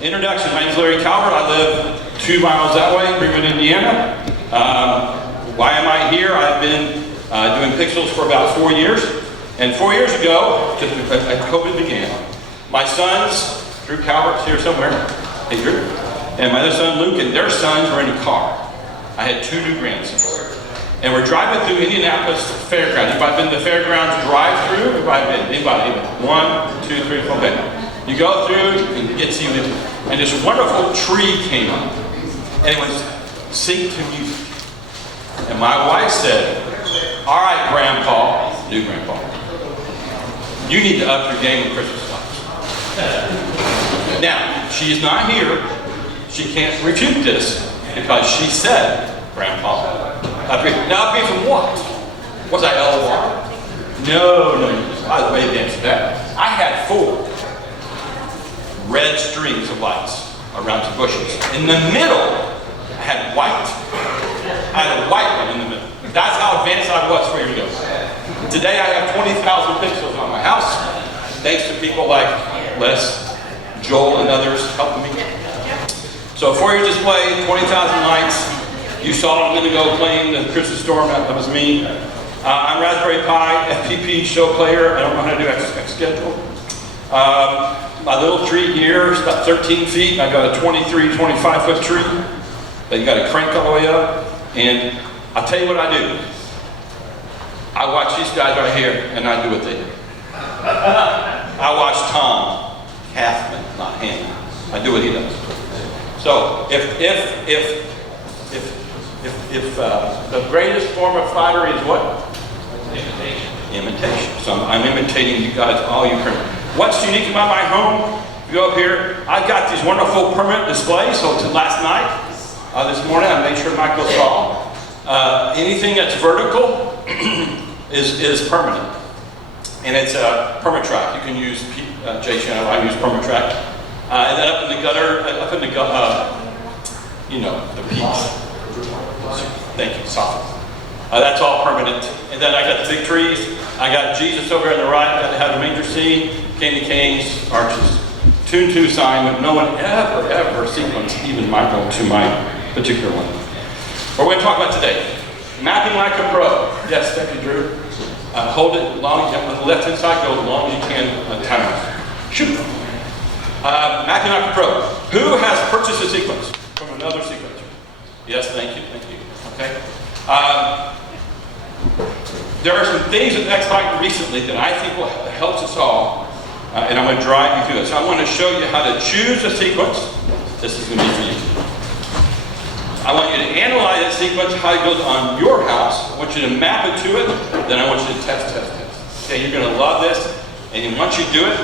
Introduction, my name is Larry Calvert. I live 2 miles that way in Greenwood, Indiana. Why am I here? I've been doing pixels for about 4 years. And 4 years ago, just as COVID began, my sons, Drew Calvert's here somewhere, hey Drew, and my other son Luke and their sons were in a car. I had 2 new grandsons. And we're driving through Indianapolis fairgrounds. You've been to the fairgrounds drive-through? Anybody? 1, 2, 3, 4, okay. You go through and you get to see them. And this wonderful tree came up. And it was synced to music. And my wife said, all right, Grandpa, new Grandpa, you need to up your game with Christmas lights. Now, she is not here. She can't refute this because she said, Grandpa, up here. Now, up here from what? What's that, LOR? No. I was way against that. I had 4 red strings of lights around some bushes. In the middle, I had white. I had a white one in the middle. That's how advanced I was 4 years ago. Today, I have 20,000 pixels on my house, thanks to people like Les, Joel, and others helping me. So 4-year display, 20,000 lights. You saw it a minute ago playing the Christmas Storm. That was me. I'm Raspberry Pi, FPP show player. I don't know how to do X schedule. My little tree here is about 13 feet. I got a 23, 25 foot tree that you got to crank all the way up. And I'll tell you what I do. I watch these guys right here and I do what they do. I watch Tom Kathman, not him. I do what he does. So if the greatest form of flattery is what? Imitation. So I'm imitating you guys, all you can. What's unique about my home? You go up here, I've got these wonderful permanent displays. So last night, this morning, I made sure Michael saw. Anything that's vertical is permanent. And it's Permatrack. You can use J-channel, I use Permatrack. And then up in the gutter, the peaks. Thank you, soft. That's all permanent. And then I got the big trees. I got Jesus over on the right that had a manger scene, candy canes, arches. Tune 2 sign, but no one ever sequenced even Michael to my particular one. What we're going to talk about today, mapping like a pro. Yes, thank you, Drew. Hold it long, with the left-hand side, go as long as you can, timer. Shoot. Mapping like a pro. Who has purchased a sequence from another sequencer? Yes, thank you. Okay. There are some things with X-Byte recently that I think will help us all, and I'm going to drive you through it. So I want to show you how to choose a sequence. This is going to be for you. I want you to analyze that sequence, how it goes on your house. I want you to map it to it, then I want you to test. Okay, you're going to love this, and then once you do it,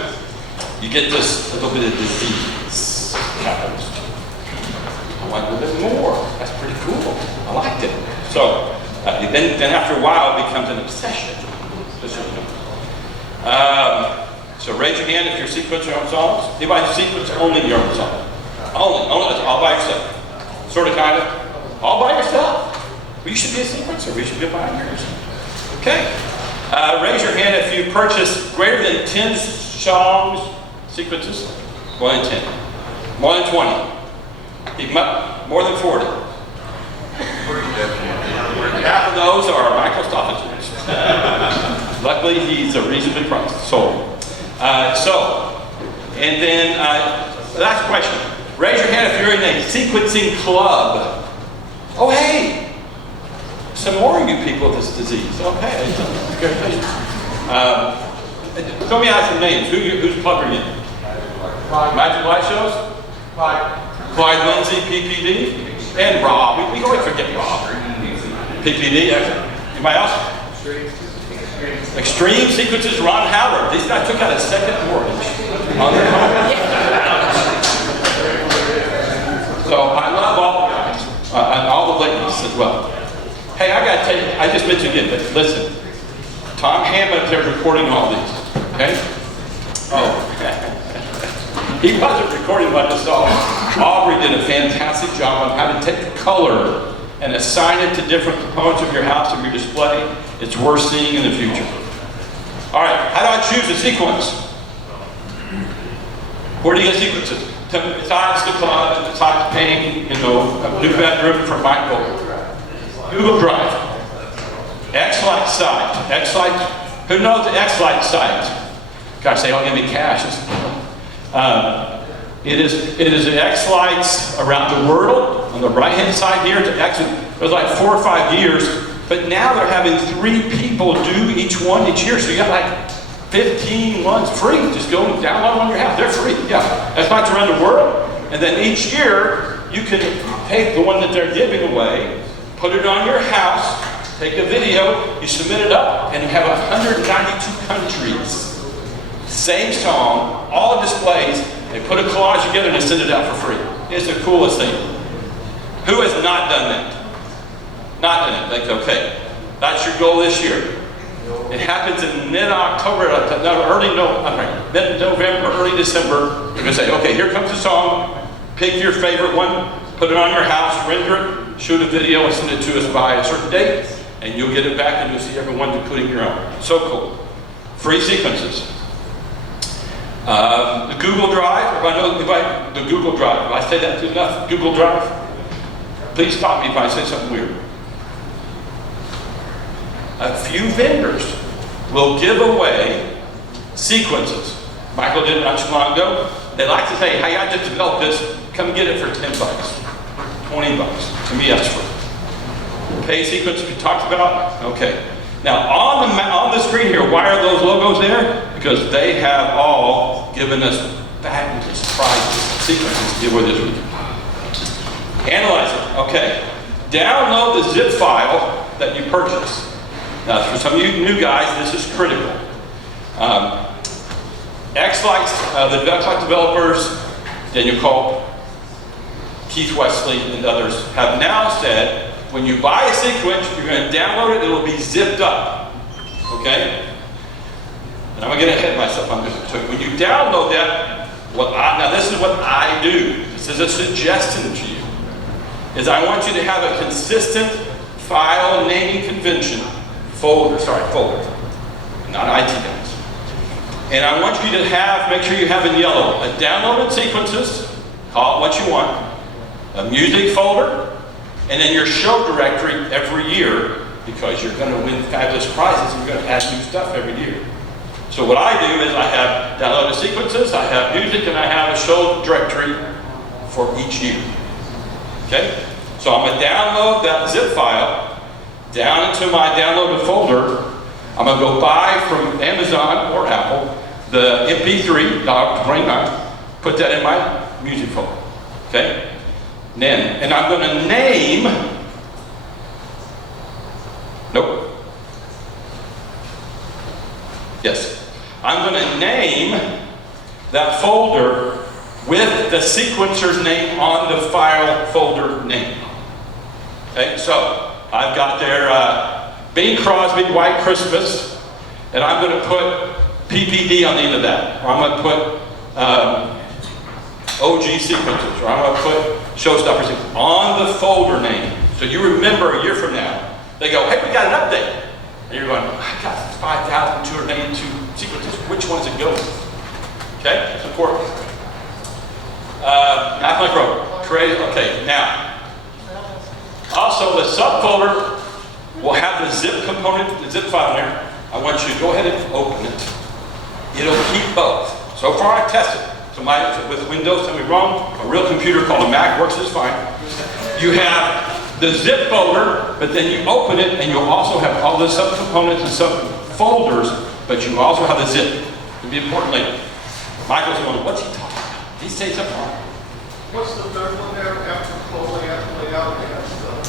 you get this little bit of disease happens. I want a little bit more. That's pretty cool. I liked it. So then after a while, it becomes an obsession. Just so you know. So raise your hand if you're sequencing your own songs. Anybody sequence only your own song? Only, all by yourself. Sort of, kind of. All by yourself. Well, you should be a sequencer. We should be buying yours. Okay. Raise your hand if you purchase greater than 10 songs, sequences. More than 10. More than 20. Keep them up. More than 40. Half of those are Michael Stoffels. Luckily, he's a reasonably priced. Sold. And then last question. Raise your hand if you're in a sequencing club. Oh, hey! Some more of you people with this disease. Okay. Congratulations. Tell me out some names. Whose club are you in? Magic Light Shows? Clyde Lindsay, PPD. And Rob. We always forget Rob. PPD, anybody else? Extreme Sequences, Ron Howard. These guys took out a second mortgage on their home. So I love all the guys, and all the ladies as well. Hey, I got to tell you, I just mentioned again, but listen, Tom Hammond is recording all these, okay? Oh, he wasn't recording what I saw. Aubrey did a fantastic job on how to take color and assign it to different components of your house, of your display. It's worth seeing in the future. All right, how do I choose a sequence? Where do you get sequences? Besides the closet, besides paying, you know, a new bedroom for Michael. Google Drive. X-Lite site. X-Lite, who knows the X-Lite site? Gosh, they all give me cash. It is X-Lites around the world. On the right-hand side here, it was like 4 or 5 years, but now they're having 3 people do each one each year, so you got like 15 ones free. Just go and download them on your house. They're free. Yeah, that's not around the world. And then each year, you can take the one that they're giving away, put it on your house, take a video, you submit it up, and you have 192 countries. Same song, all displays. They put a collage together and they send it out for free. It's the coolest thing. Who has not done that? Not done it. Like, okay, that's your goal this year. It happens in mid-October, mid-November, early December. You're going to say, okay, here comes the song. Pick your favorite one, put it on your house, render it, shoot a video, and send it to us by a certain date, and you'll get it back and you'll see everyone including your own. So cool. Free sequences. The Google Drive, the Google Drive, if I say that enough, Google Drive, please stop me if I say something weird. A few vendors will give away sequences. Michael did it not too long ago. They like to say, hey, I just developed this, come get it for 10 bucks, 20 bucks. To me, that's free. Pay sequence we talked about, okay. Now on the screen here, why are those logos there? Because they have all given us fabulous prizes, sequences to give away this week. Analyze it, okay. Download the zip file that you purchased. Now for some of you new guys, this is critical. X-Lite, the X-Lite developers, Daniel Culp, Keith Wesley, and others have now said, when you buy a sequence, you're going to download it, it'll be zipped up, okay? And I'm going to get ahead of myself on this. So when you download that, now this is what I do. This is a suggestion to you, is I want you to have a consistent file naming convention, folder, not IT guys. And I want you to make sure you have in yellow, a downloaded sequences, call it what you want, a music folder, and then your show directory every year, because you're going to win fabulous prizes and you're going to add new stuff every year. So what I do is I have downloaded sequences, I have music, and I have a show directory for each year. Okay? So I'm going to download that zip file down into my downloaded folder. I'm going to go buy from Amazon or Apple the MP3, $29, put that in my music folder. Okay? And I'm going to name, I'm going to name that folder with the sequencer's name on the file folder name. Okay, so I've got there Bing Crosby White Christmas, and I'm going to put PPD on the end of that, or I'm going to put OG sequences, or I'm going to put Showstoppers on the folder name. So you remember a year from now, they go, hey, we got an update. And you're going, I got 5,282 sequences. Which one's it go with? Okay, that's important. Mathematic Road, create, okay, now. Also, the subfolder will have the zip component, the zip file in there. I want you to go ahead and open it. It'll keep both. So far, I've tested. So with Windows, tell me wrong, a real computer called a Mac works just fine. You have the zip folder, but then you open it and you'll also have all the subcomponents and subfolders, but you also have the zip. It'll be important later. Michael's going, what's he talking about? He say something wrong. What's the third one there after closing after layout? The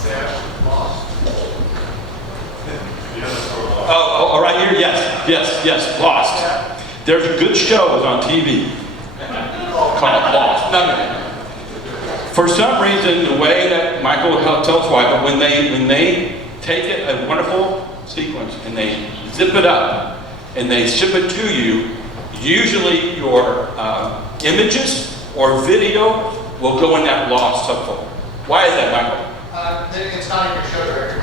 dash lost. Oh, right here, yes, Lost. There's a good show on TV called Lost. No. For some reason, the way that Michael tells why, but when they take it, a wonderful sequence, and they zip it up, and they ship it to you, usually your images or video will go in that Lost subfolder. Why is that, Michael? It's not in your show directory.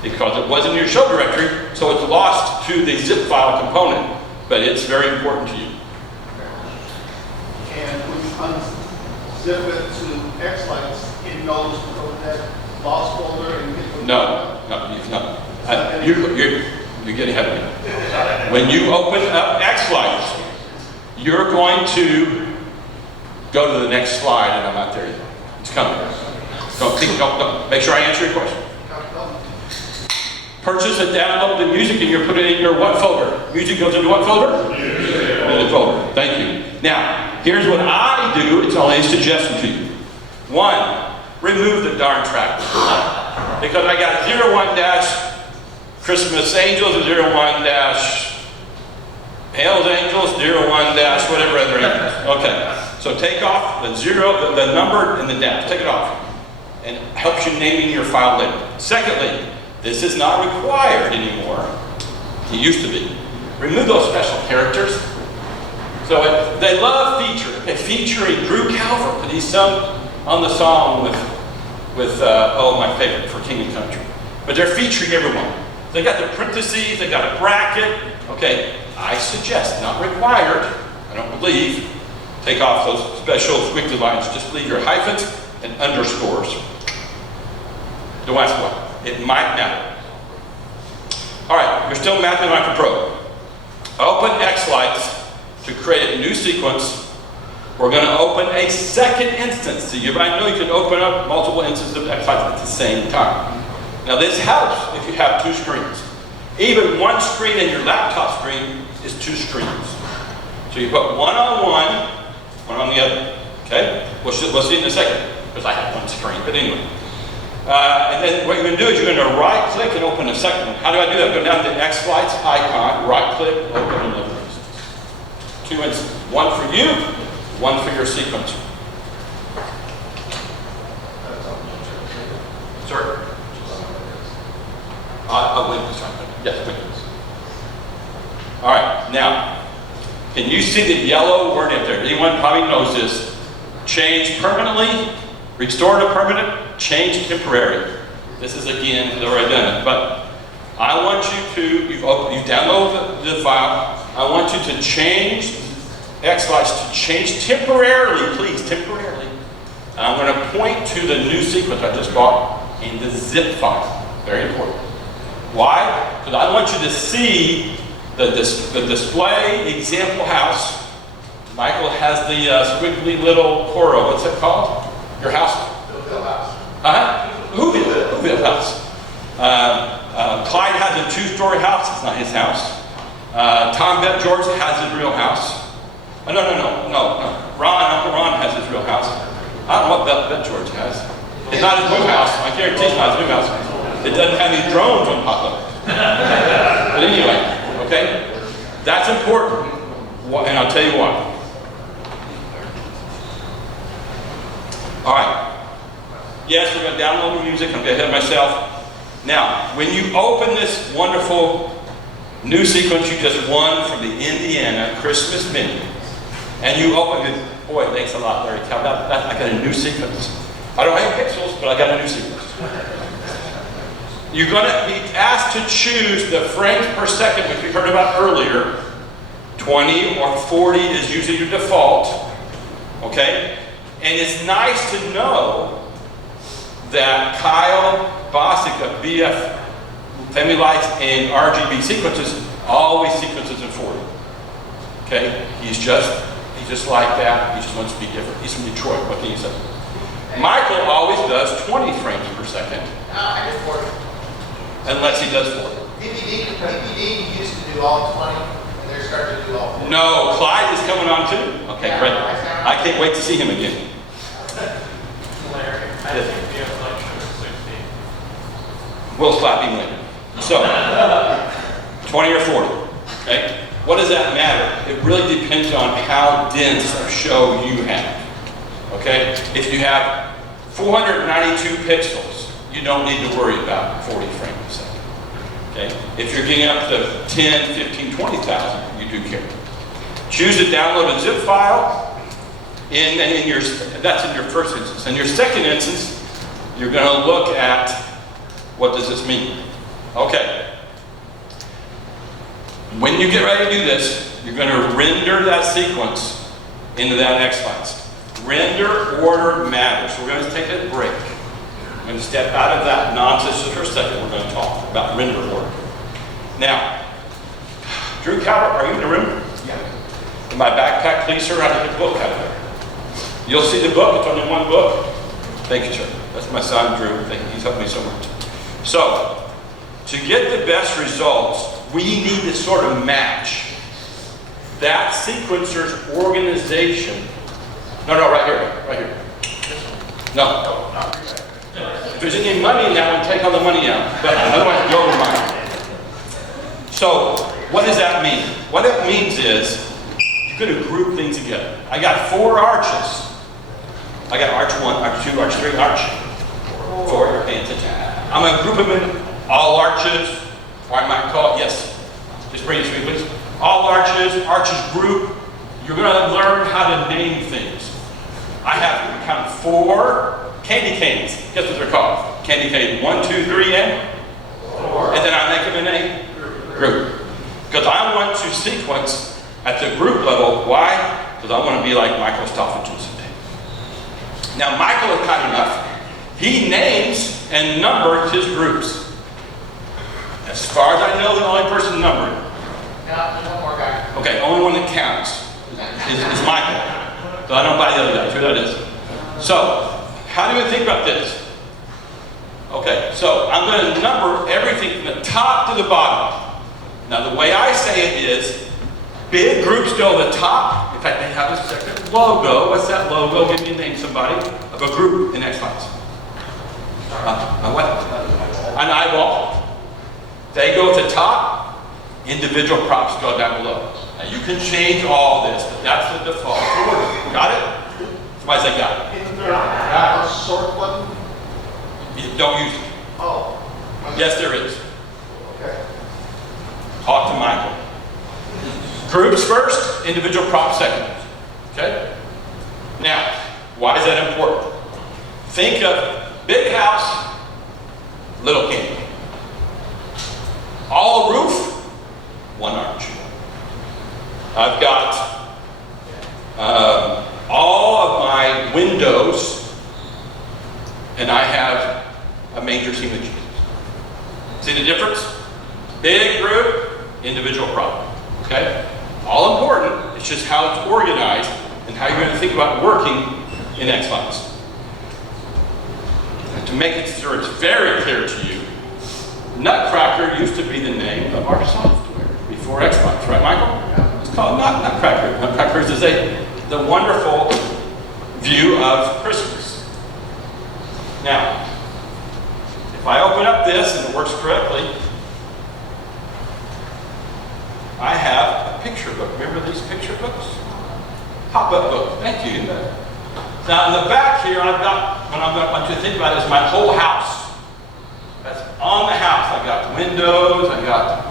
Because it wasn't in your show directory, so it's lost to the zip file component, but it's very important to you. And unzip it to X-Lights, it knows to go to that lost folder and get the... No. You're getting ahead of me. When you open up X-Lights, you're going to go to the next slide, and I'm not there yet. It's coming. Don't. Make sure I answer your question. Purchase and download the music, and you're putting it in your what folder? Music goes into what folder? Music folder. Thank you. Now, here's what I do. It's only a suggestion to you. One, remove the darn track. Because I got 01- Christmas Angels, 01- Hell's Angels, 01- whatever other angels. Okay. So take off the zero, the number and the dash. Take it off. And it helps you naming your file later. Secondly, this is not required anymore. It used to be. Remove those special characters. So they love featuring Drew Calvert, that he sung on the song with my favorite, For King and Country. But they're featuring everyone. They got the parentheses, they got a bracket. Okay, I suggest, not required, I don't believe, take off those special squiggly lines. Just leave your hyphens and underscores. Don't ask why. It might matter. All right, you're still Mapping Micro Pro. Open X-Lights to create a new sequence. We're going to open a second instance. So I know you can open up multiple instances of X-Lights at the same time. Now this helps if you have two screens. Even one screen in your laptop screen is two screens. So you put one on one, one on the other. Okay? We'll see in a second, because I have one screen, but anyway. And then what you're going to do is you're going to right click and open a second one. How do I do that? Go down to the X-Lights icon, right click, open another instance. Two instances. One for you, one for your sequencer. Sir? Windows. Yes, Windows. All right, now, can you see the yellow word up there? Anyone probably knows this. Change permanently, restore to permanent, change temporary. This is again, I've already done it, but I want you to, you download the file. I want you to change X-Lights to change temporarily, please, temporarily. And I'm going to point to the new sequence I just bought in the zip file. Very important. Why? Because I want you to see the display example house. Michael has the squiggly little Coro. What's it called? Your house? Whoville house. Whoville house. Clyde has a two-story house. It's not his house. Tom Bet George has his real house. No. Uncle Ron has his real house. I don't know what Bet George has. It's not his new house. I guarantee it's not his new house. It doesn't have any drones on top of it. But anyway, okay? That's important. And I'll tell you why. All right. Yes, we're going to download the music. I'm getting ahead of myself. Now, when you open this wonderful new sequence you just won from the Indiana Christmas menu, and you open it, boy, thanks a lot, Larry. I got a new sequence. I don't have pixels, but I got a new sequence. You're going to be asked to choose the frames per second, which we heard about earlier. 20 or 40 is usually your default. Okay? And it's nice to know that Kyle Bosick of BF Family Lights and RGB sequences always sequences in 40. Okay? He's just like that. He just wants to be different. He's from Detroit. What can you say? Michael always does 20 frames per second. I did 40. Unless he does 40. DVD used to do all 20, and they're starting to do all 40. No, Clyde is coming on too. Okay, Yeah, great. I I can't wait to see him again. Larry, I think we have lecture 16. We'll slap him later. So, 20 or 40. Okay? What does that matter? It really depends on how dense a show you have. Okay? If you have 492 pixels, you don't need to worry about 40 frames a second. Okay? If you're getting up to 10, 15, 20,000, you do care. Choose to download a zip file. That's in your first instance. In your second instance, you're going to look at what does this mean. Okay. When you get ready to do this, you're going to render that sequence into that X-Lights. Render order matters. We're going to take a break. I'm going to step out of that nonsense just for a second. We're going to talk about render order. Now, Drew Calvert, are you in the room? Yeah. In my backpack, please, sir, I took a book out of there. You'll see the book. It's only one book. Thank you, sir. That's my son, Drew. Thank you. He's helped me so much. So, to get the best results, we need to sort of match that sequencer's organization. No, right here, right here. No. If there's any money in that one, take all the money out. But otherwise, go over mine. So, what does that mean? What it means is, you're going to group things together. I got 4 arches. I got arch 1, arch 2, arch 3, arch 4. You're paying attention. I'm going to group them in all arches, or I might call it, yes. Just bring it to me, please. All arches group. You're going to learn how to name things. I have count 4 candy canes. Guess what they're called? Candy cane 1, 2, 3, and 4. And then I make them in a group. Because I want to sequence at the group level. Why? Because I want to be like Michael Stoffenson today. Now, Michael is kind enough. He names and numbers his groups. As far as I know, the only person numbered. Yeah, there's one more guy. Okay, only one that counts is Michael. So I don't buy the other guy. Who that is? So, how do we think about this? Okay, so I'm going to number everything from the top to the bottom. Now, the way I say it is, big groups go to the top. In fact, they have a second logo. What's that logo? Give me a name, somebody, of a group in X-Files. What? An eyeball. They go to the top. Individual props go down below. Now, you can change all this, but that's the default order. Got it? Somebody say got it. Isn't there a sort button? You don't use it. Oh. Yes, there is. Okay. Talk to Michael. Groups first, individual props second. Okay? Now, why is that important? Think of big house, little candy. All roof, 1 arch. I've got all of my windows, and I have a manger scene of Jesus. See the difference? Big group, individual problem. Okay? All important, it's just how it's organized and how you're going to think about working in X-Files. And to make it sure it's very clear to you, Nutcracker used to be the name of our software before X-Files, right, Michael? Yeah. It's called Nutcracker. Nutcracker is the wonderful view of Christmas. Now, if I open up this and it works correctly, I have a picture book. Remember these picture books? Pop-up book. Thank you. Now, in the back here, I've got, what I want you to think about is my whole house. That's on the house. I've got windows, I've got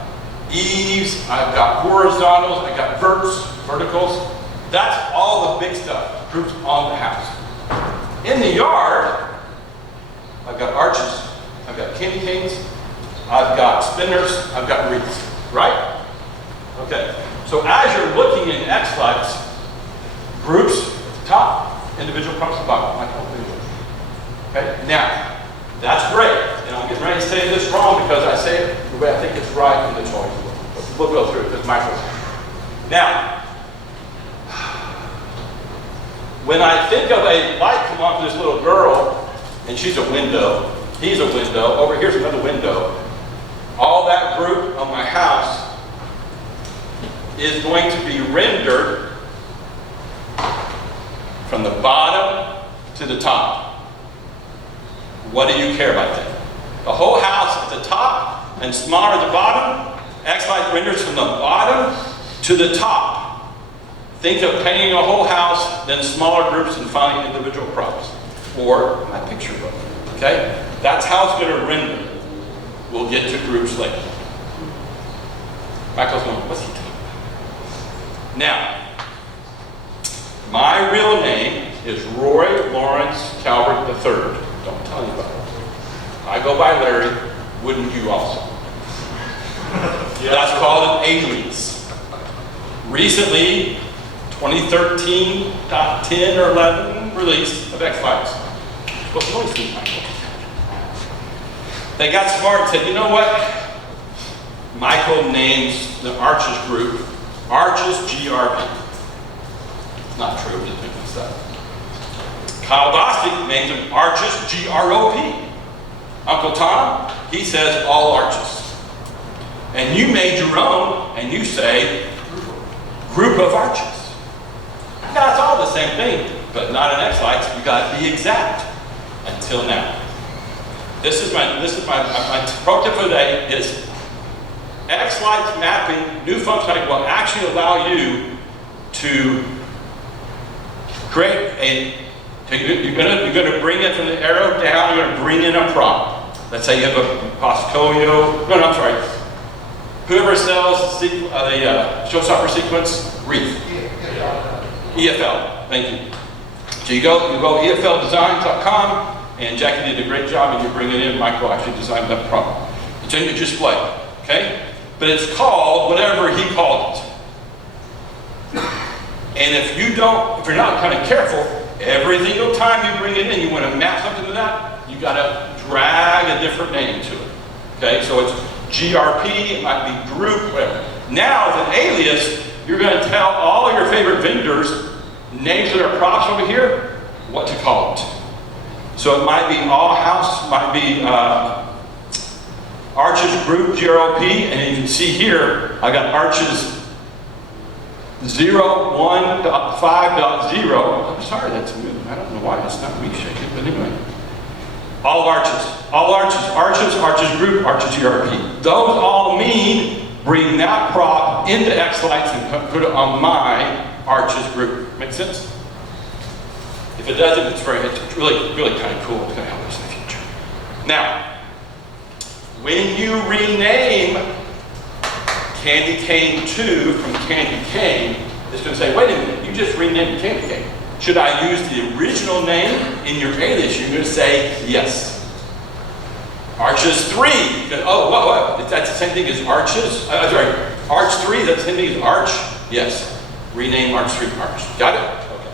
eaves, I've got horizontals, I've got verticals. That's all the big stuff, groups on the house. In the yard, I've got arches, I've got candy canes, I've got spinners, I've got wreaths, right? Okay, so as you're looking in X-Files, groups at the top, individual props at the bottom, like all visual. Okay, now, that's great. And I'm getting ready to say this wrong because I say it the way I think it's right in the choice. We'll go through it because Michael. Now, when I think of a light come on to this little girl, and she's a window, he's a window, over here's another window, all that group on my house is going to be rendered from the bottom to the top. What do you care about that? The whole house at the top and smaller at the bottom. X-Files renders from the bottom to the top. Think of painting a whole house, then smaller groups, and finally individual props. Or my picture book. Okay? That's how it's going to render. We'll get to groups later. Michael's going, what's he talking about? Now, my real name is Roy Lawrence Calvert III. Don't tell anybody. I go by Larry. Wouldn't you also? That's called an alias. Recently, 2013.10 or 11, release of X-Lights. What noise do you like? They got smart and said, you know what? Michael names the Arches group Arches GRP. It's not true, just making this up. Kyle Bostic names them Arches GROP. Uncle Tom, he says all arches. And you made your own, and you say group of arches. Now it's all the same thing, but not an X-Lights. You got to be exact. Until now. This is my pro tip for the day is X-Lights mapping, new functionality will actually allow you to create a, you're gonna bring it from the arrow down, you're gonna bring in a prop. Let's say you have a Poscolio, I'm sorry. Whoever sells the showstopper sequence, wreath. EFL, thank you. So you go EFLdesigns.com, and Jackie did a great job, and you bring it in. Michael actually designed that prop. It's in your display, okay? But it's called whatever he called it. And if you're not kind of careful, every single time you bring it in, you want to map something to that, you got to drag a different name to it. Okay, so it's GRP, it might be group, whatever. Now, with an alias, you're going to tell all your favorite vendors names of their props over here, what to call it. So it might be all house, might be Arches Group GROP, and you can see here, I got Arches 01.5.0. I'm sorry, that's moving. I don't know why it's not weak shaking, but anyway. All Arches Group, Arches GRP. Those all mean bring that prop into X-Lights and put it on my Arches Group. Make sense? If it doesn't, it's really kind of cool. It's going to help us in the future. Now, when you rename Candy Cane 2 from Candy Cane, it's going to say, wait a minute, you just renamed Candy Cane. Should I use the original name in your alias? You're going to say yes. Arches 3. What? Is that the same thing as Arches? Arch 3, that's the same thing as Arch? Yes. Rename Arch 3 Arch. Got it? Okay.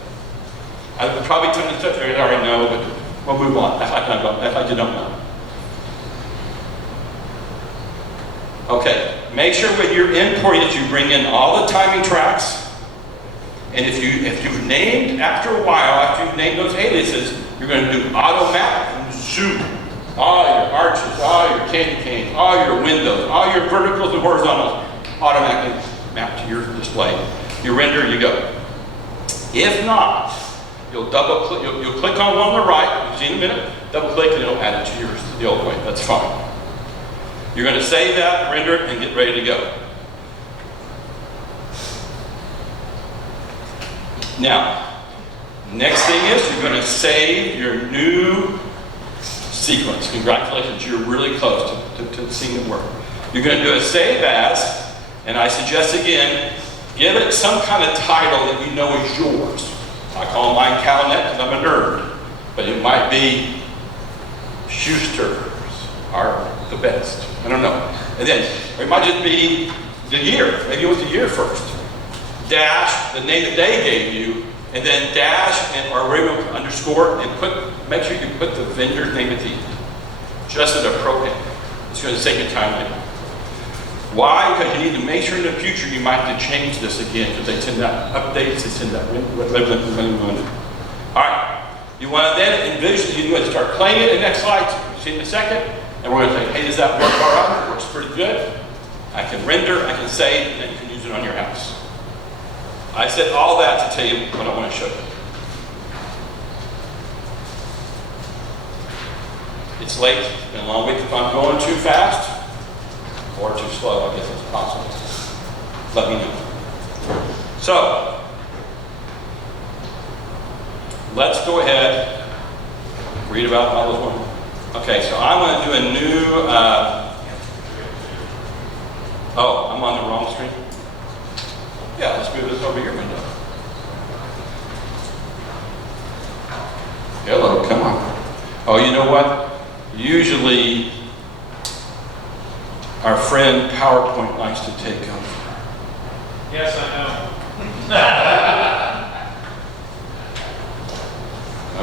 I'm probably telling you stuff you already know, but we'll move on. If I did not know. Okay. Make sure when you're importing it, you bring in all the timing tracks. And if you've named, after a while, after you've named those aliases, you're going to do auto map and zoom. All your arches, all your candy canes, all your windows, all your verticals and horizontals, automatically map to your display. You render, you go. If not, you'll double click, you'll click on one on the right, you'll see in a minute, double click, and it'll add it to yours the old way. That's fine. You're going to save that, render it, and get ready to go. Now, next thing is you're going to save your new sequence. Congratulations, you're really close to seeing it work. You're going to do a save as, and I suggest again, give it some kind of title that you know is yours. I call mine CalNet because I'm a nerd, but it might be Schuster's are the best. I don't know. And then, or it might just be the year. Maybe it was the year first. Dash, the name that they gave you, and then dash or regular underscore, and make sure you put the vendor's name at the end. Just as a pro tip. It's going to save you time later. Why? Because you need to make sure in the future you might have to change this again, because they send out updates, they send out all right. You want to then envision, you want to start playing it in X-Lights, see in a second, and we're going to say, hey, does that work all right? It works pretty good. I can render, I can save, and then you can use it on your house. I said all that to tell you what I want to show you. It's late, it's been a long week. If I'm going too fast or too slow, I guess it's possible. Let me know. So, let's go ahead, read about Model 1. Okay, so I'm going to do a new, I'm on the wrong screen. Yeah, let's move this over your window. Hello, come on. Oh, you know what? Usually, our friend PowerPoint likes to take over. Yes, I know.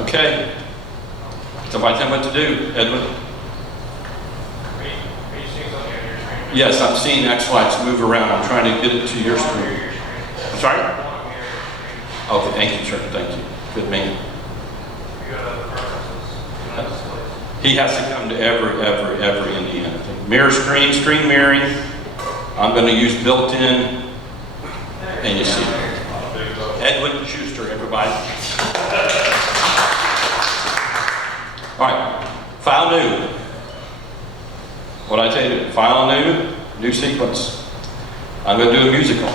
Okay. Somebody tell me what to do, Edwin. Are you seeing something on your screen? Yes, I'm seeing X lights move around. I'm trying to get it to your screen. Your screen. I'm sorry? I want to mirror your screen. Okay, thank you, sir. Thank you. Good man. You go to the preferences. And that displays. He has to come to every Indiana thing. Mirror screen, screen mirroring. I'm going to use built-in, and you see it. Edwin Schuster, everybody. All right, file new. What I tell you, file new sequence. I'm going to do a musical.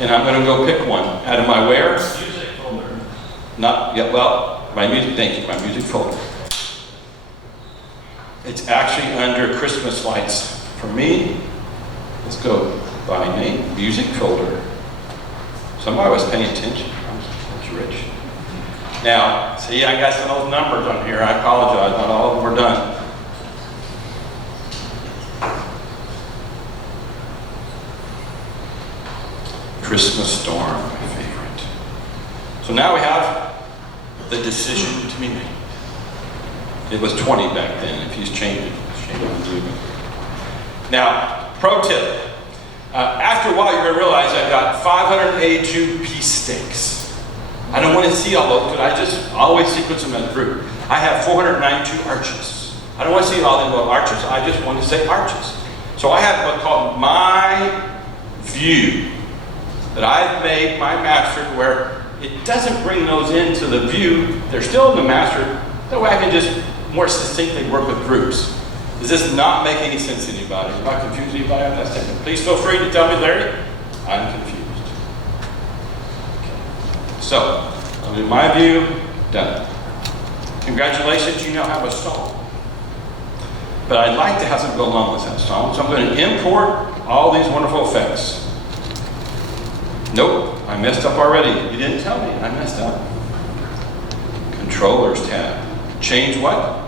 And I'm going to go pick one out of my where? Music folder. Not yet, well, my music, thank you, my music folder. It's actually under Christmas lights. For me, let's go by name, music folder. Somebody was paying attention. That's rich. Now, see, I got some of those numbers on here. I apologize, not all of them are done. Christmas Storm, my favorite. So now we have the decision to be made. It was 20 back then. If he's changed it, shame on you. Now, pro tip. After a while, you're going to realize I've got 582 piece steaks. I don't want to see all those, because I just always sequence them as a group. I have 492 arches. I don't want to see all these little arches. I just want to say arches. So I have what's called my view that I've made my master where it doesn't bring those into the view. They're still in the master. That way I can just more succinctly work with groups. Does this not make any sense to anybody? Am I confused anybody on that statement? Please feel free to tell me, Larry. I'm confused. Okay. So, I'll do my view, done. Congratulations, you now have a song. But I'd like to have something go along with that song, so I'm going to import all these wonderful effects. Nope, I messed up already. You didn't tell me, I messed up. Controllers tab. Change what?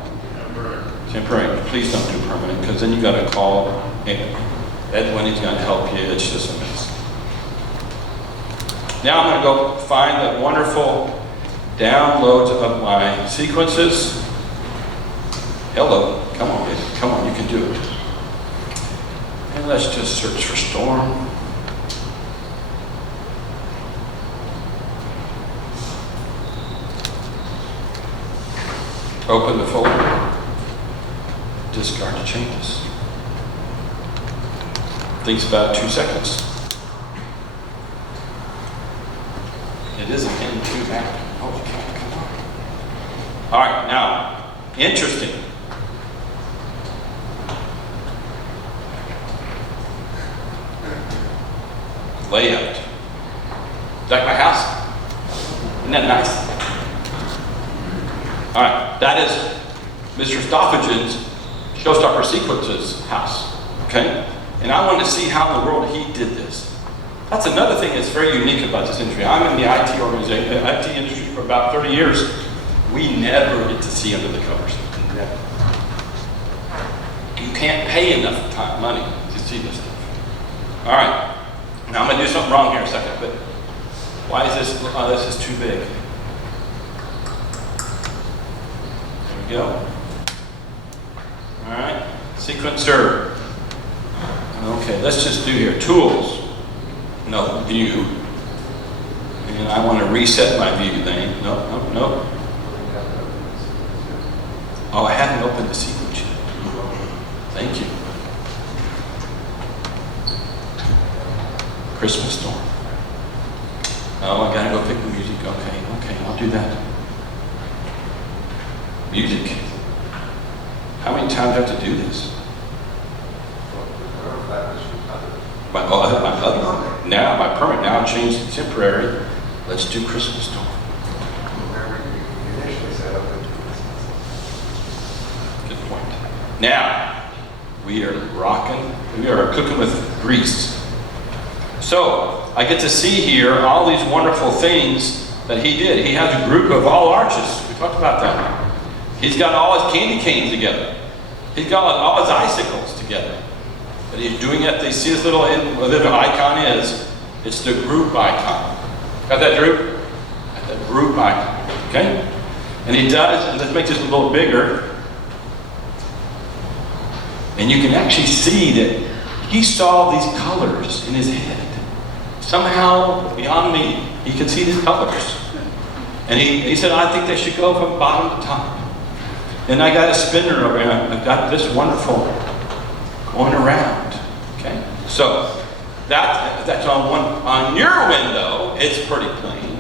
Temporary. Please don't do permanent, because then you got to call Edwin. He's going to help you. It's just a mess. Now I'm going to go find the wonderful downloads of my sequences. Hello. Come on, baby. Come on, you can do it. And let's just search for Storm. Open the folder. Discard the changes. Takes about 2 seconds. It is an N2 map. Holy cow, come on. All right, now, interesting. Layout. Like my house? Isn't that nice? All right, that is Mr. Stoffage's Showstopper Sequences house, okay? And I wanted to see how in the world he did this. That's another thing that's very unique about this industry. I'm in the IT organization, IT industry for about 30 years. We never get to see under the covers. Never. You can't pay enough money to see this stuff. All right, now I'm gonna do something wrong here in a second, but why is this, oh, this is too big. There we go. All right, sequencer. Okay, let's just do here, tools. No, view. And I want to reset my view thing. No. Oh, I haven't opened the sequence yet. Thank you. Christmas Storm. Oh, I gotta go pick the music. Okay, I'll do that. Music. How many times do I have to do this? My other, now, my permit now changed to temporary. Let's do Christmas Storm. Good point. Now, we are rocking, we are cooking with grease. So, I get to see here all these wonderful things that he did. He has a group of all arches. We talked about that. He's got all his candy canes together. He's got all his icicles together. But he's doing it, they see this little icon is, it's the group icon. Got that, Drew? Got that group icon. Okay? And he does, and let's make this a little bigger. And you can actually see that he saw these colors in his head. Somehow, beyond me, he could see these colors. And he said, I think they should go from bottom to top. And I got a spinner over here. I've got this wonderful going around. Okay? So, that's on one. On your window, it's pretty plain.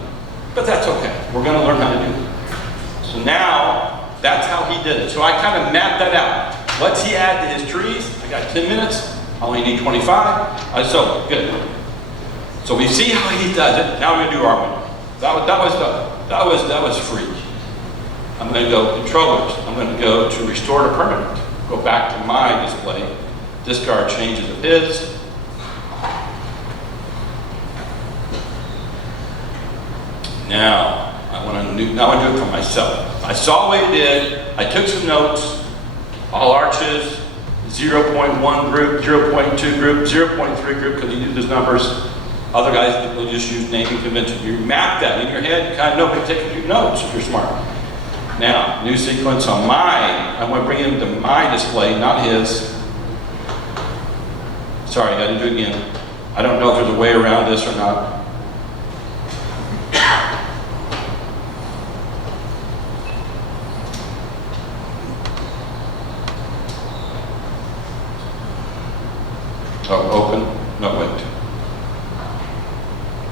But that's okay. We're going to learn how to do it. So now, that's how he did it. So I kind of mapped that out. What's he add to his trees? I got 10 minutes. I only need 25. So, good. So we see how he does it. Now we're going to do our one. That was free. I'm going to go controllers. I'm going to go to restore to permanent. Go back to my display. Discard changes of his. Now I want to do it for myself. I saw what he did. I took some notes. All arches, 0.1 group, 0.2 group, 0.3 group, because he used his numbers. Other guys will just use naming convention. You map that in your head. You kind of know how to take a few notes if you're smart. Now, new sequence on mine. I want to bring him to my display, not his. Sorry, I got to do it again. I don't know if there's a way around this or not. Oh, open? No, wait.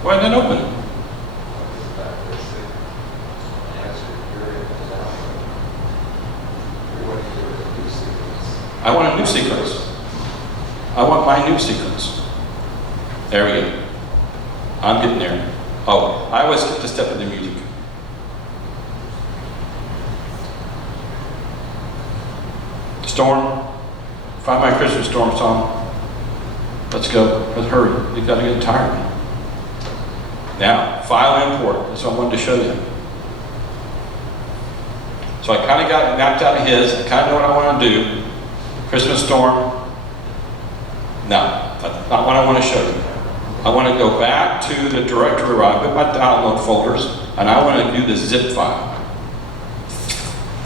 Why didn't it open? I want a new sequence. I want my new sequence. There we go. I'm getting there. Oh, I always skip the step of the music. Storm. Find my Christmas storm song. Let's go. Let's hurry. You've got to get tired. Now, file import. That's what I wanted to show you. So I kind of got mapped out of his. I kind of know what I want to do. Christmas storm. No, that's not what I want to show you. I want to go back to the directory where I put my download folders, and I want to do the zip file.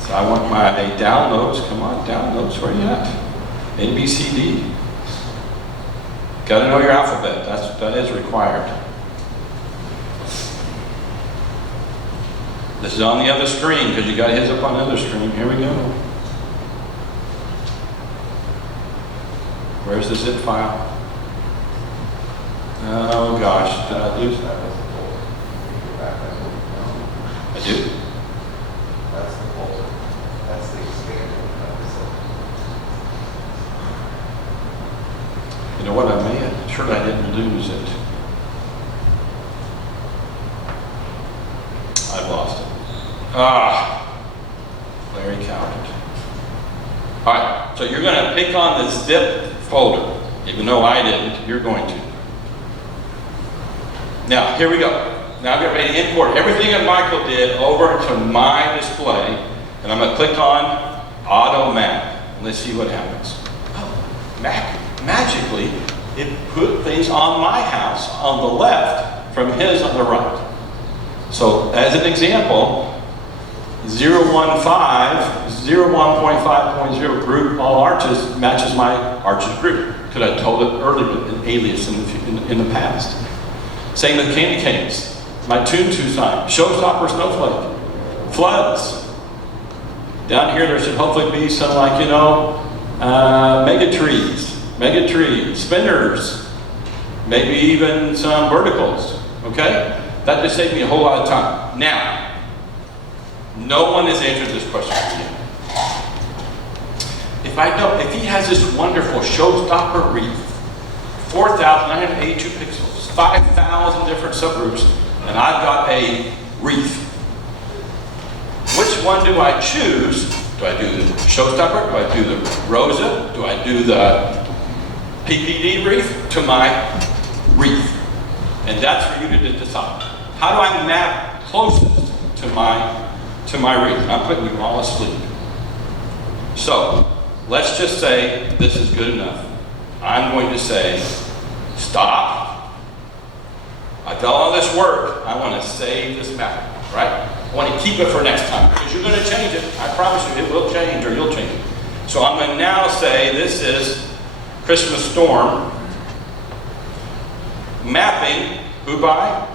So I want my downloads. Come on, downloads. Where are you at? A, B, C, D. Got to know your alphabet. That is required. This is on the other screen because you got his up on the other screen. Here we go. Where's the zip file? Oh gosh, did I lose that? I do? That's the folder. That's the expanded episode. You know what? I may have, sure I didn't lose it. I've lost it. Larry Calvert. All right, so you're going to pick on the zip folder. Even though I didn't, you're going to. Now, here we go. Now I'm getting ready to import everything that Michael did over to my display, and I'm going to click on Auto Map. And let's see what happens. Oh, magically, it put things on my house on the left from his on the right. So, as an example, 01.5.0 group all arches matches my arches group because I told it earlier an alias in the past. Same with candy canes. My Tutu sign, showstopper snowflake, floods. Down here there should hopefully be some mega trees, spinners, maybe even some verticals. Okay, that just saved me a whole lot of time. Now. No one has answered this question yet. If he has this wonderful showstopper wreath, 4,982 pixels, 5,000 different subgroups, and I've got a wreath. Which one do I choose? Do I do the showstopper? Do I do the Rosa? Do I do the PPD wreath to my wreath? And that's for you to decide. How do I map closest to my wreath? I'm putting you all asleep. So, let's just say this is good enough. I'm going to say, stop. I've done all this work. I want to save this map. right? I want to keep it for next time, because you're going to change it. I promise you, it will change, or you'll change it. So I'm going to now say this is Christmas storm. Mapping, who by?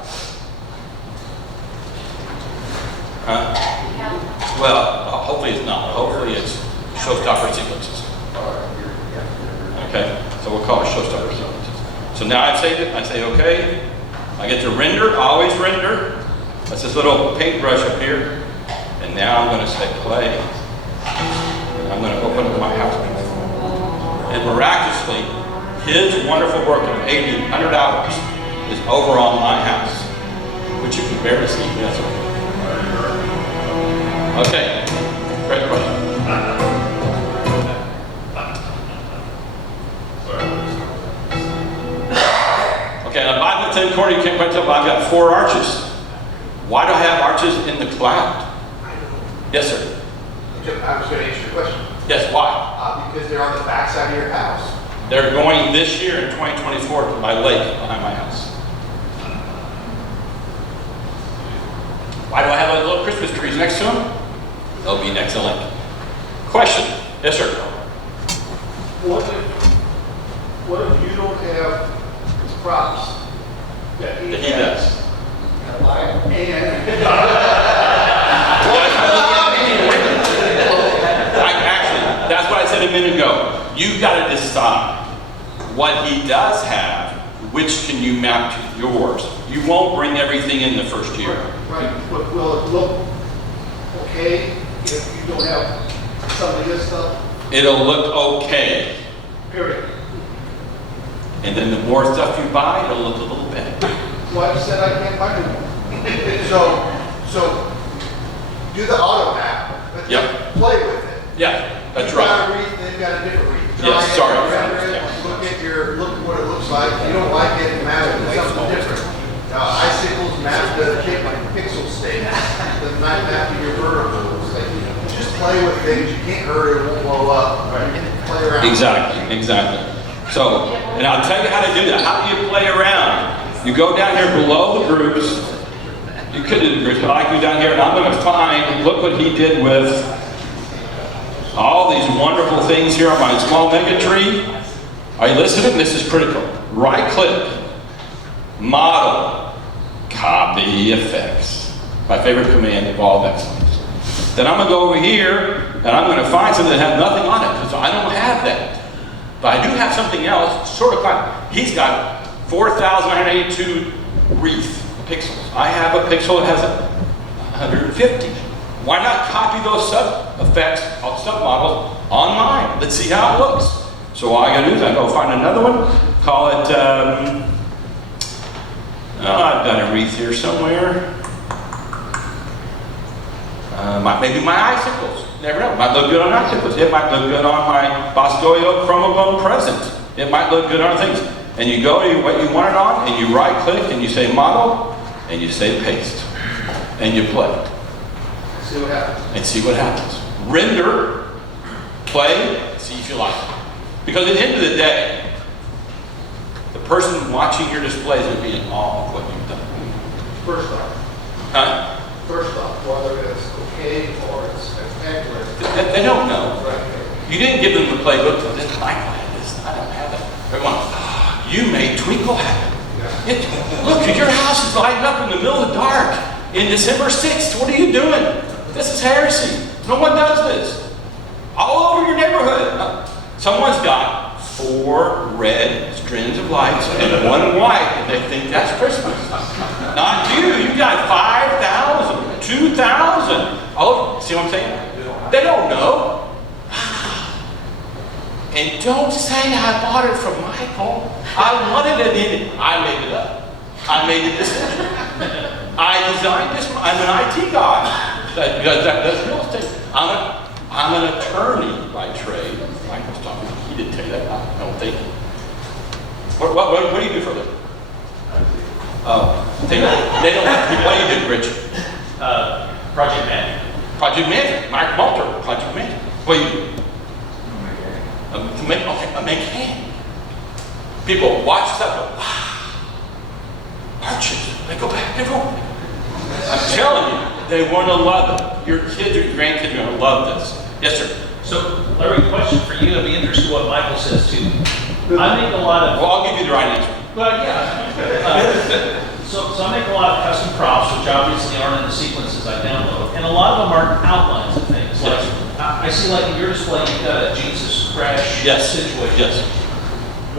Well, hopefully it's not. Hopefully it's showstopper sequences. Okay, so we'll call it showstopper sequences. So now I say okay. I get to render, always render. That's this little paintbrush up here. And now I'm going to say play. And I'm going to open up my house. And miraculously, his wonderful work of 1,800 hours is over on my house, which you can barely see. That's okay. Okay, great question. Okay, now 5 to 10 corner, you can't quite tell, but I've got 4 arches. Why do I have arches in the cloud? Yes, sir. I was going to answer your question. Yes, why? Because they're on the backside of your house. They're going this year in 2024 to my lake behind my house. Why do I have little Christmas trees next to them? They'll be next to the lake. Question. Yes, sir. What if you don't have props that he does? Actually, that's what I said a minute ago. You've got to decide what he does have, which can you map to yours. You won't bring everything in the first year. Right, but will it look okay if you don't have some of this stuff? It'll look okay. Period. And then the more stuff you buy, it'll look a little better. Well, I said I can't buy it. So do the auto map, but Yep. then play with it. Yeah, that's You've right. got a read, they've got a different read. Yes, Try it, sorry. render it, Yeah. look at what it looks like. If you don't like it, map it to something different. Icicles map the pixel state, the map to your verticals. Like, just play with things. You can't hurt it, it won't blow up. Play around. Exactly. So, and I'll tell you how to do that. How do you play around? You go down here below the groups. You could do the groups, but I go down here and I'm going to find, look what he did with all these wonderful things here on my small mega tree. Are you listening? This is critical. Right click, model, copy effects. My favorite command of all excellence. Then I'm going to go over here and I'm going to find something that has nothing on it because I don't have that. But I do have something else, sort of fun. He's got 4,982 wreath pixels. I have a pixel that has 150. Why not copy those sub-effects, sub-models on mine? Let's see how it looks. So all I gotta do is I go find another one, call it, I've got a wreath here somewhere. Maybe my icicles. Never know. It might look good on icicles. It might look good on my Boscoio Chromobone present. It might look good on things. And you go to what you want it on, and you right click, and you say model, and you say paste. And you play. See what happens. And see what happens. Render, play, see if you like it. Because at the end of the day, the person watching your display is going to be in awe of what you've done. First off, whether it's okay or it's spectacular. They don't know. Right. You didn't give them the playbook. This Michael had this. I don't have it. Everyone, you made Twinkle happen. Look, your house is lighting up in the middle of the dark in December 6th. What are you doing? This is heresy. No one does this. All over your neighborhood. Someone's got 4 red strings of lights and 1 white, and they think that's Christmas. Not you. You got 5,000, 2,000. Oh, see what I'm saying? They don't know. And don't say I bought it from Michael. I wanted it in it. I made it up. I made the decision. I designed this. I'm an IT guy. That's real estate. I'm an attorney by trade. Michael's talking. He didn't tell you that. I don't think. What do you do for a living? Oh, they don't. What do you do, Rich? Project management. Project management. Mark Malter, project management. What do you do? A mechanic. People watch stuff. Go, wow. Arches. They go back and forth. I'm telling you. They want to love it. Your kids or your grandkids are going to love this. Yes, sir. So, Larry, question for you. I'd be interested in what Michael says too. I make a lot of. Well, I'll give you the right answer. Well, yeah. So I make a lot of custom props, which obviously aren't in the sequences I download, and a lot of them are outlines of things. Like I see, like in your display, you've got a Jesus crash situation. Yes.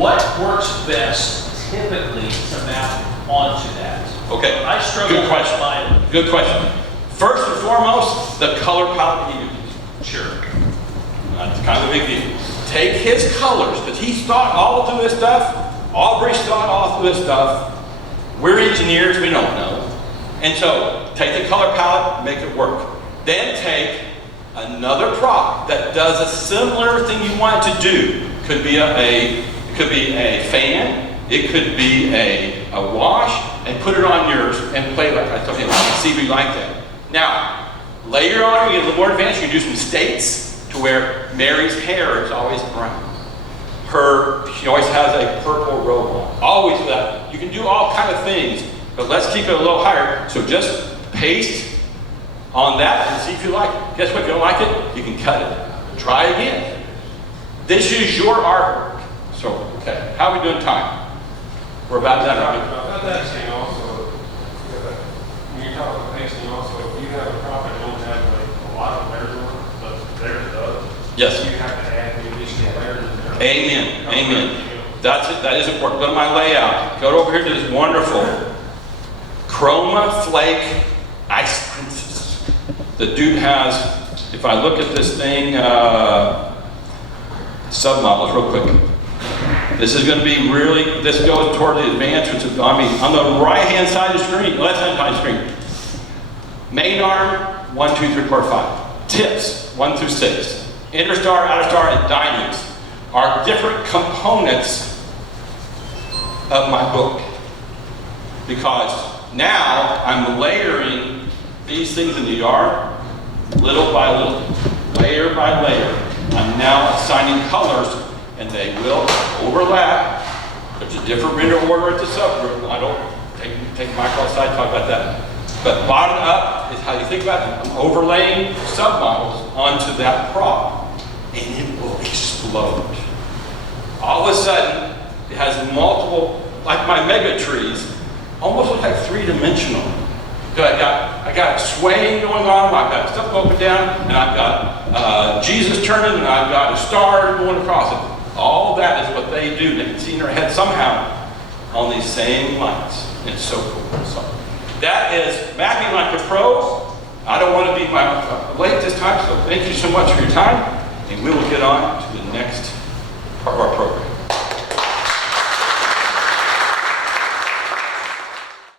What works best typically to map onto that? Okay. I struggle Good question. with mine. Good question. First and foremost, the color palette he uses. Sure. That's kind of a big deal. Take his colors, because he's thought all through this stuff. Aubrey's thought all through this stuff. We're engineers, we don't know. And so, take the color palette, make it work. Then take another prop that does a similar thing you want it to do. Could be it could be a fan, it could be a wash, and put it on yours and play like I told you. See if you like that. Now, later on, you get a little more advanced, you can do some states to where Mary's hair is always brown. She always has a purple robe on. Always that. You can do all kind of things, but let's keep it a little higher. So just paste on that and see if you like it. Guess what? If you don't like it, you can cut it. Try again. This is your artwork. So, okay. How are we doing time? We're about done. About that thing also, when you're talking about pasting also, if you have a prop that don't have like a lot of layers on it, but theirs does. Yes. You have to add the additional layers in there. Amen. Amen. That's it. That is important. Go to my layout. Go over here to this wonderful Chroma Flake ice princess. The dude has, if I look at this thing, submodels real quick. This is going to be really, this goes toward the advancements of, on the right-hand side of the screen, left-hand side of the screen. Main arm, 1, 2, 3, 4, 5. Tips, 1 through 6. Inner star, outer star, and diamonds are different components of my book. Because now I'm layering these things in the yard, little by little, layer by layer. I'm now assigning colors, and they will overlap. There's a different render order at the subgroup. I don't take Michael outside and talk about that. But bottom up is how you think about it. I'm overlaying submodels onto that prop, and it will explode. All of a sudden, it has multiple, like my mega trees, almost look like three-dimensional. So I got swaying going on, I've got stuff going up and down, and I've got Jesus turning, and I've got a star going across it. All that is what they do. They can see in their head somehow on these same lights. It's so cool. So that is mapping like a pro. I don't want to be late this time, so thank you so much for your time, and we will get on to the next